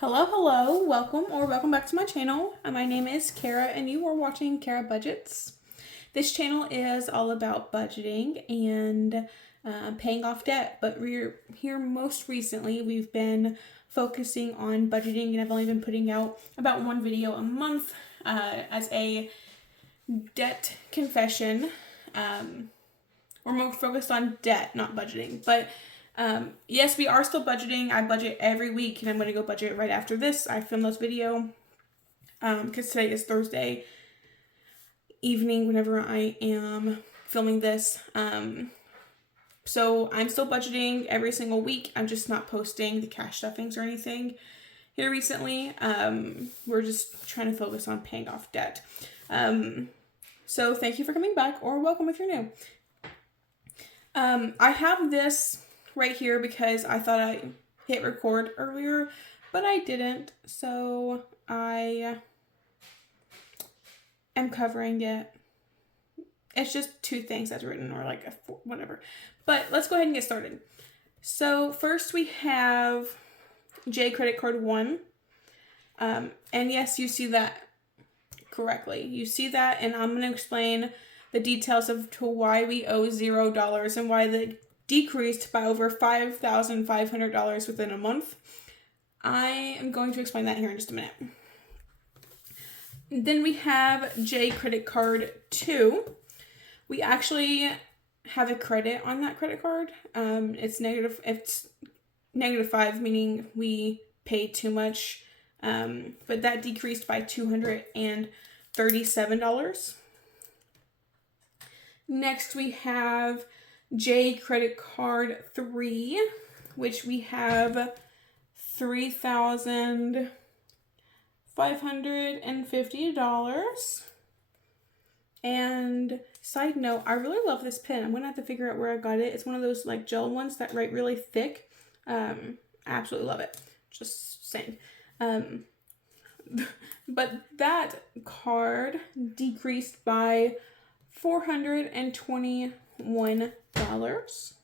Hello, welcome back to my channel. My name is Kara and you are watching Kara Budgets. This channel is all about budgeting and paying off debt, but we're here most recently. We've been focusing on budgeting, and I've only been putting out about one video a month as a debt confession. We're more focused on debt, not budgeting, but yes, we are still budgeting. I budget every week, and I'm going to go budget right after this. I filmed this video because today is Thursday evening whenever I am filming this. So I'm still budgeting every single week. I'm just not posting the cash stuffings or anything here recently. We're just trying to focus on paying off debt. So thank you for coming back, or welcome if you're new. I have this right here because I thought I hit record earlier, but I didn't, so I am covering it. It's just two things that's written, or like whatever. But let's go ahead and get started. So first we have J Credit Card 1. And yes, you see that correctly. You see that, and I'm going to explain the details of to why we owe $0 and why they decreased by over $5,500 within a month. I am going to explain that here in just a minute. Then we have J Credit Card 2. We actually have a credit on that credit card. It's -5, meaning we paid too much. But that decreased by $237. Next, we have J Credit Card 3, which we have $3,550. And side note, I really love this pen. I'm gonna have to figure out where I got it. It's one of those like gel ones that write really thick. I absolutely love it. Just saying. But that card decreased by $421.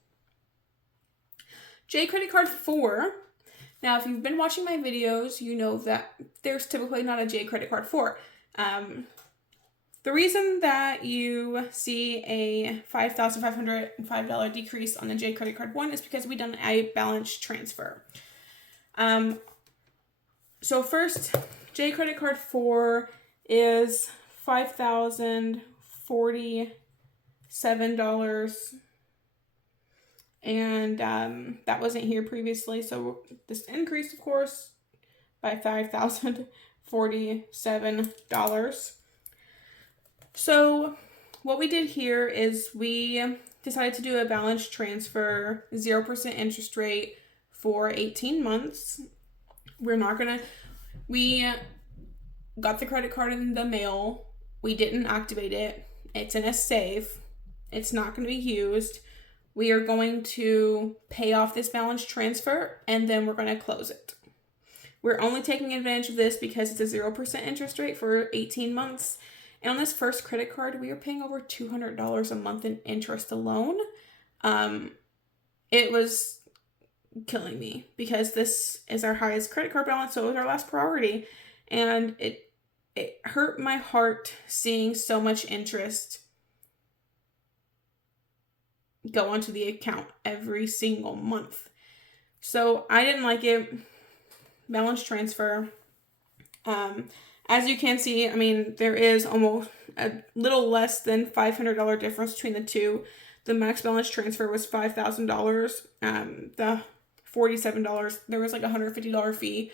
J Credit Card 4. Now, if you've been watching my videos, you know that there's typically not a J Credit Card 4. The reason that you see a $5,505 decrease on the J Credit Card 1 is because we done a balance transfer. So first, J Credit Card 4 is $5,047, and that wasn't here previously, so this increased, of course, by $5,047. So what we did here is we decided to do a balance transfer, 0% interest rate for 18 months. We got the credit card in the mail. We didn't activate it. It's in a safe. It's not going to be used. We are going to pay off this balance transfer, and then we're going to close it. We're only taking advantage of this because it's a 0% interest rate for 18 months. And on this first credit card, we are paying over $200 a month in interest alone. It was killing me because this is our highest credit card balance, so it was our last priority. And it hurt my heart seeing so much interest go onto the account every single month. So I didn't like it. Balance transfer. As you can see, I mean, there is almost a little less than $500 difference between the two. The max balance transfer was $5,000. The $47, there was like a $150 fee.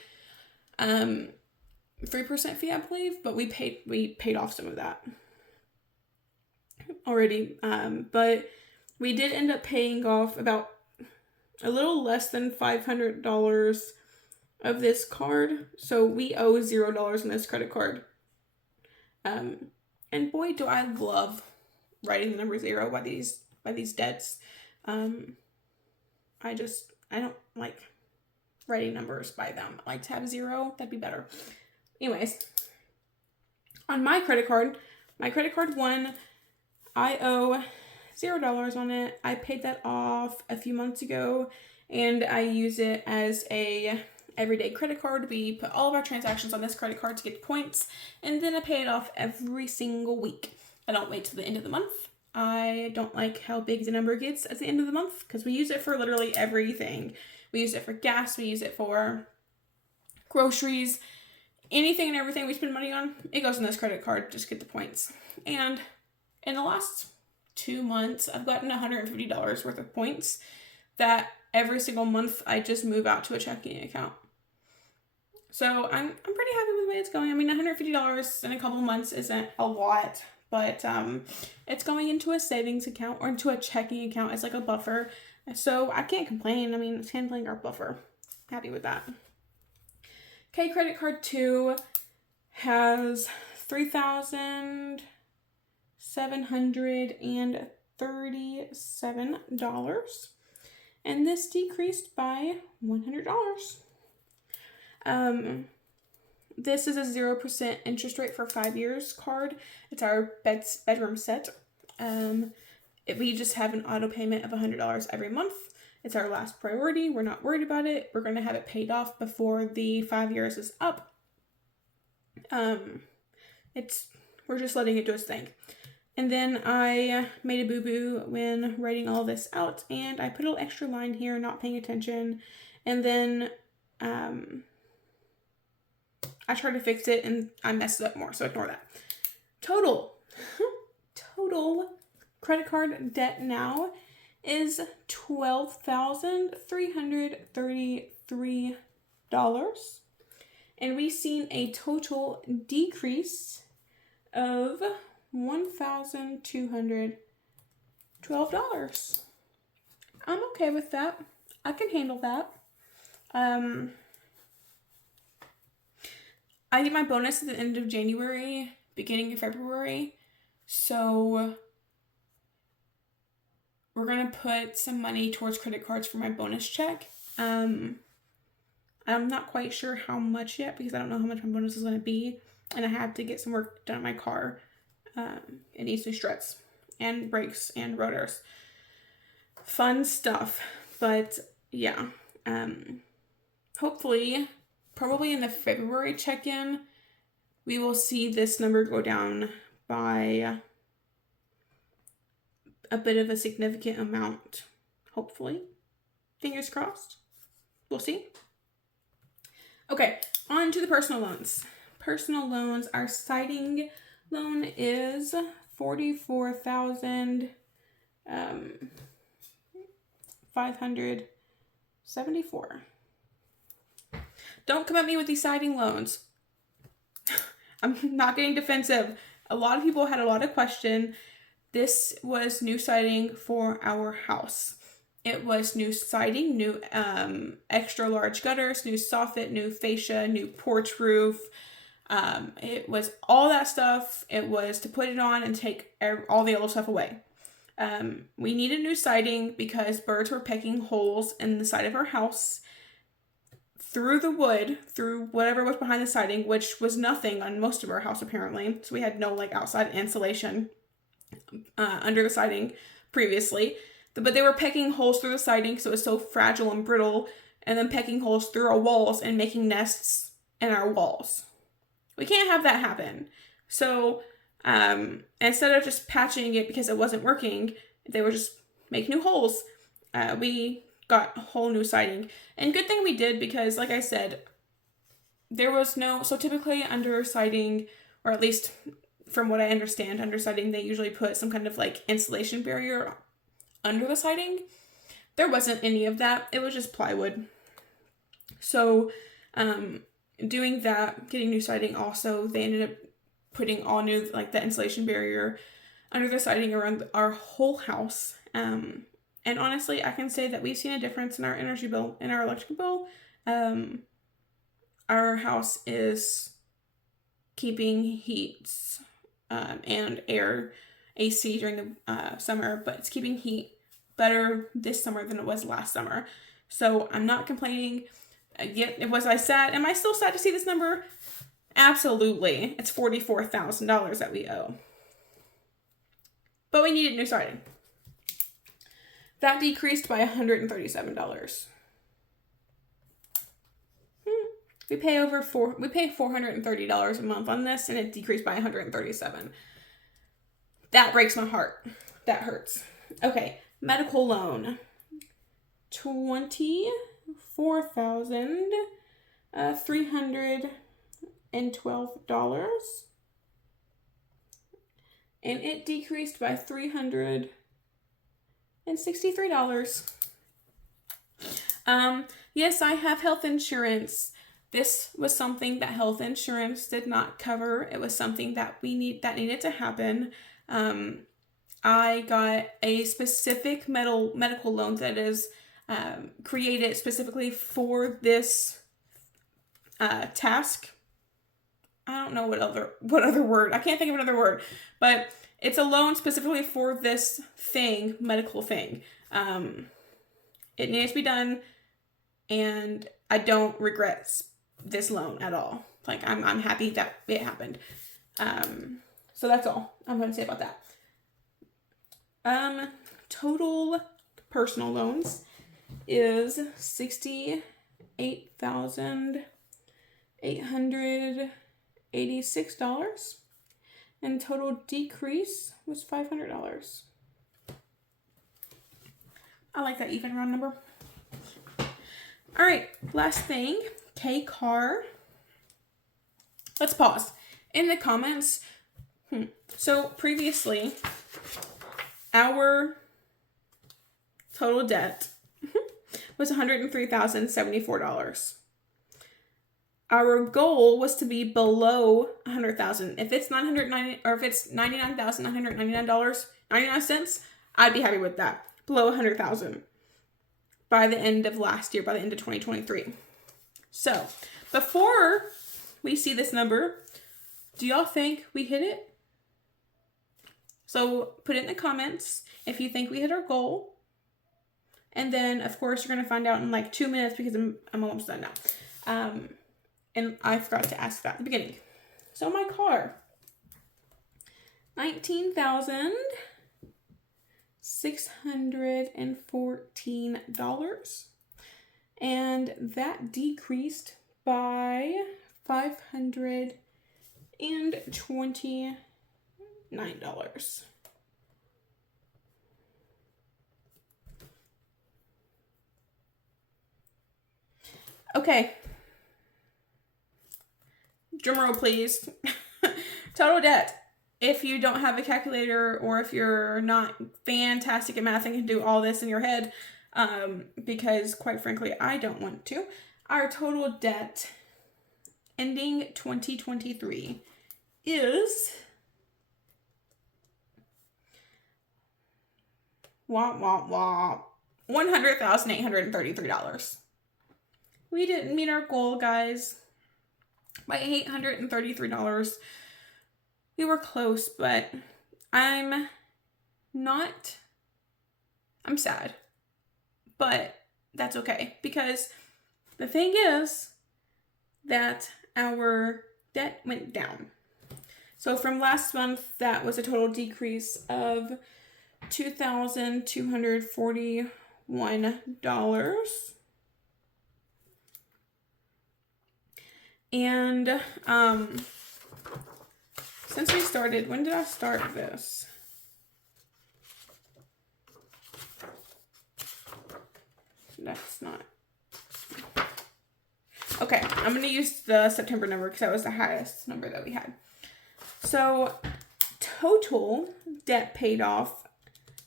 3% fee, I believe, but we paid off some of that already. But we did end up paying off about a little less than $500 of this card. So we owe $0 on this credit card. And boy, do I love writing the number 0 by these debts. I don't like writing numbers by them. I like to have 0. That'd be better. Anyways, on my credit card, My credit card one, I owe $0 on it. I paid that off a few months ago, and I use it as a everyday credit card. We put all of our transactions on this credit card to get points, and then I pay it off every single week. I don't wait till the end of the month. I don't like how big the number gets at the end of the month because we use it for literally everything. We use it for gas, we use it for groceries, anything and everything we spend money on, it goes on this credit card, just get the points. And in the last 2 months, I've gotten $150 worth of points that every single month I just move out to a checking account. So I'm pretty happy with the way it's going. I mean, $150 in a couple of months isn't a lot, but it's going into a savings account or into a checking account as like a buffer. So I can't complain. I mean, it's handling our buffer. Happy with that. Okay, credit card 2 has $3,737, and this decreased by $100. This is a 0% interest rate for 5 years card. It's our bedroom set. We just have an auto payment of $100 every month. It's our last priority. We're not worried about it. We're going to have it paid off before the 5 years is up. We're just letting it do its thing. And then I made a boo-boo when writing all this out, and I put a little extra line here, not paying attention. And then I tried to fix it, and I messed it up more, so ignore that. Total credit card debt now is $12,333. And we've seen a total decrease of $1,212. I'm okay with that. I can handle that. I get my bonus at the end of January, beginning of February. So we're going to put some money towards credit cards for my bonus check. I'm not quite sure how much yet because I don't know how much my bonus is going to be. And I have to get some work done on my car. It needs new struts and brakes and rotors. Fun stuff. But yeah. Hopefully, probably in the February check-in, we will see this number go down by a bit of a significant amount. Hopefully. Fingers crossed. We'll see. Okay, on to the personal loans. Personal loans, our siding loan is $44,574. Don't come at me with these siding loans. I'm not getting defensive. A lot of people had a lot of question. This was new siding for our house. It was new siding, new extra large gutters, new soffit, new fascia, new porch roof. It was all that stuff. It was to put it on and take all the old stuff away. We needed new siding because birds were pecking holes in the side of our house through the wood, through whatever was behind the siding, which was nothing on most of our house apparently. So we had no like outside insulation under the siding previously. But they were pecking holes through the siding because it was so fragile and brittle, and then pecking holes through our walls and making nests in our walls. We can't have that happen. So instead of just patching it because it wasn't working, they were just make new holes. We got whole new siding. And good thing we did because, like I said, there was no... So typically under siding, or at least from what I understand, under siding, they usually put some kind of like insulation barrier under the siding. There wasn't any of that. It was just plywood. So doing that, getting new siding also, they ended up putting all new, like the insulation barrier under the siding around our whole house. And honestly, I can say that we've seen a difference in our energy bill, in our electric bill. Our house is keeping heat and air AC during the summer, but it's keeping heat better this summer than it was last summer. So I'm not complaining. Yet, was I sad? Am I still sad to see this number? Absolutely. It's $44,000 that we owe. but we needed new siding. That decreased by $137. We pay $430 a month on this, and it decreased by $137. That breaks my heart. That hurts. Okay, medical loan. $24,312. And it decreased by $363. Yes, I have health insurance. This was something that health insurance did not cover. It was something that needed to happen. I got a specific medical loan that is created specifically for this task. I don't know what other word. I can't think of another word, but it's a loan specifically for this medical thing. It needs to be done, and I don't regret this loan at all. Like, I'm happy that it happened. So that's all I'm going to say about that. Total personal loans is $68,886, and total decrease was $500. I like that even round number. All right, last thing, K-Car. Let's pause. In the comments, so previously, our total debt was $103,074. Our goal was to be below $100,000. If it's $99,999.99, I'd be happy with that. Below $100,000 by the end of last year, by the end of 2023. So, before we see this number, do y'all think we hit it? So, put it in the comments if you think we hit our goal. And then, of course, you're going to find out in like 2 minutes because I'm almost done now. And I forgot to ask that at the beginning. So, my car, $19,614. And that decreased by $529. Okay. Drumroll, please. Total debt. If you don't have a calculator, or if you're not fantastic at math and can do all this in your head, because quite frankly, I don't want to. Our total debt ending 2023 is $100,833. We didn't meet our goal, guys, by $833. We were close, but I'm sad, but that's okay, because the thing is that our debt went down. So from last month, that was a total decrease of $2,241. And since we started, when did I start this? That's not. Okay, I'm going to use the September number because that was the highest number that we had. So, total debt paid off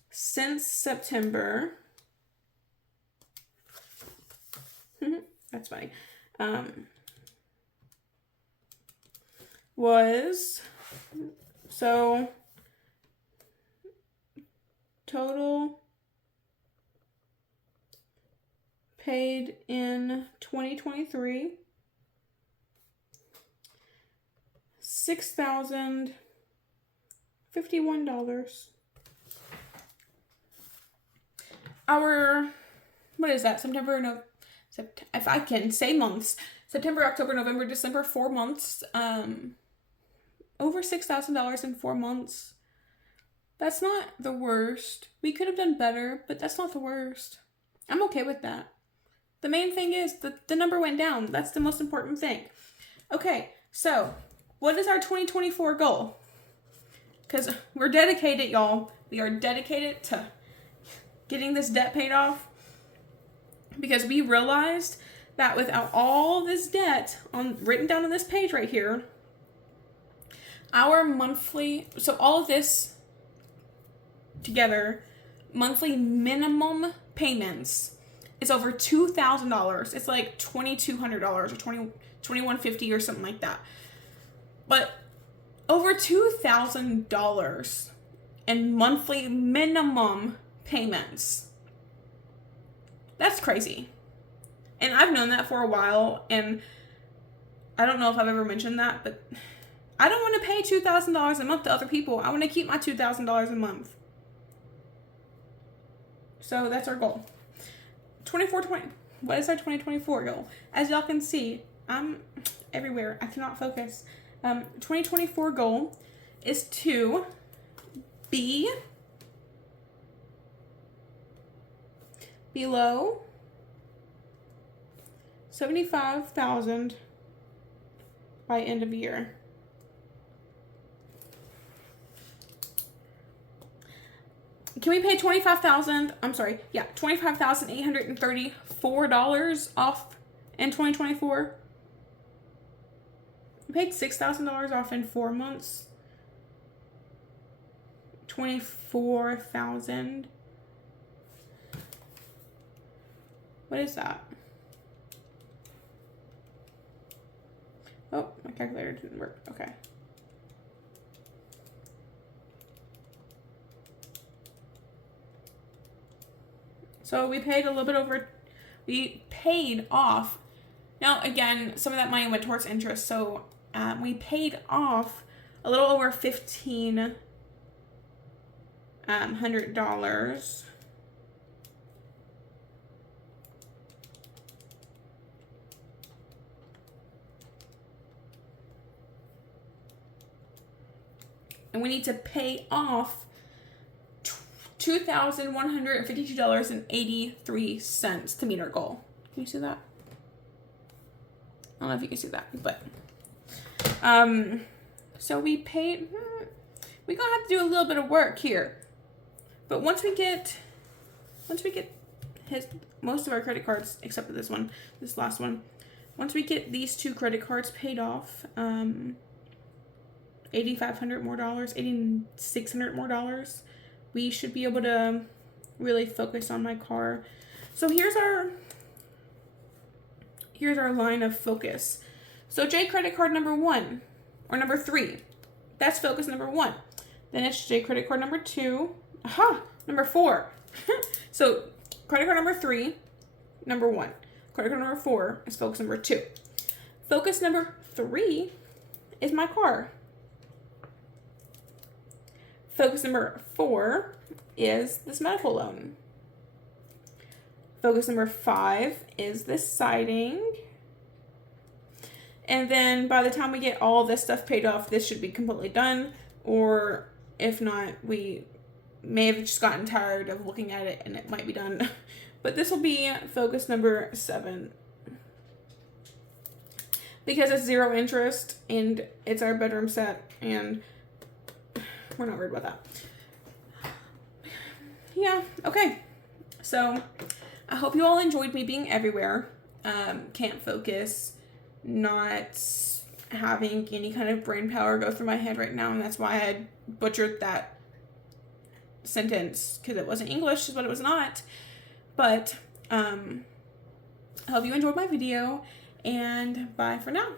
since September. That's funny. Was, so, total paid in 2023, $6,051. Our, what is that, if I can say months, September, October, November, December, 4 months, over $6,000 in 4 months. That's not the worst. We could have done better, but that's not the worst. I'm okay with that. The main thing is that the number went down. That's the most important thing. Okay, so what is our 2024 goal? Because we're dedicated, y'all. We are dedicated to getting this debt paid off. Because we realized that without all this debt written down on this page right here, our monthly, so all of this together, monthly minimum payments is over $2,000. It's like $2,200 or $2,150 or something like that. But over $2,000 in monthly minimum payments. That's crazy. And I've known that for a while, and I don't know if I've ever mentioned that, but I don't want to pay $2,000 a month to other people. I want to keep my $2,000 a month. So that's our goal. What is our 2024 goal? As y'all can see, I'm everywhere. I cannot focus. 2024 goal is to be below 75,000 by end of year. Can we pay $25,834 off in 2024? We paid $6,000 off in 4 months. 24,000. What is that? Oh, my calculator didn't work. Okay. So we paid a little bit over, we paid off. Now, again, some of that money went towards interest. So we paid off a little over $1,500. And we need to pay off $2,152.83 to meet our goal. Can you see that? I don't know if you can see that, but so we paid. We're gonna have to do a little bit of work here, but once we get most of our credit cards, except for this last one, once we get these 2 credit cards paid off, $8,500 more, $8,600 more, we should be able to really focus on my car. So here's our line of focus. So J credit card number 1 or number 3, that's focus number 1. Then it's J credit card number 2. Number 4. So credit card number 3, number 1. Credit card number 4 is focus number 2. Focus number 3 is my car. Focus number 4 is this medical loan. Focus number 5 is this siding. And then by the time we get all this stuff paid off, this should be completely done. Or if not, we may have just gotten tired of looking at it and it might be done. But this will be focus number 7. Because it's 0 interest and it's our bedroom set and we're not worried about that. Yeah, okay. So I hope you all enjoyed me being everywhere. Can't focus, not having any kind of brain power go through my head right now, and that's why I butchered that sentence, because it wasn't English, is what it was not. But I hope you enjoyed my video, and bye for now.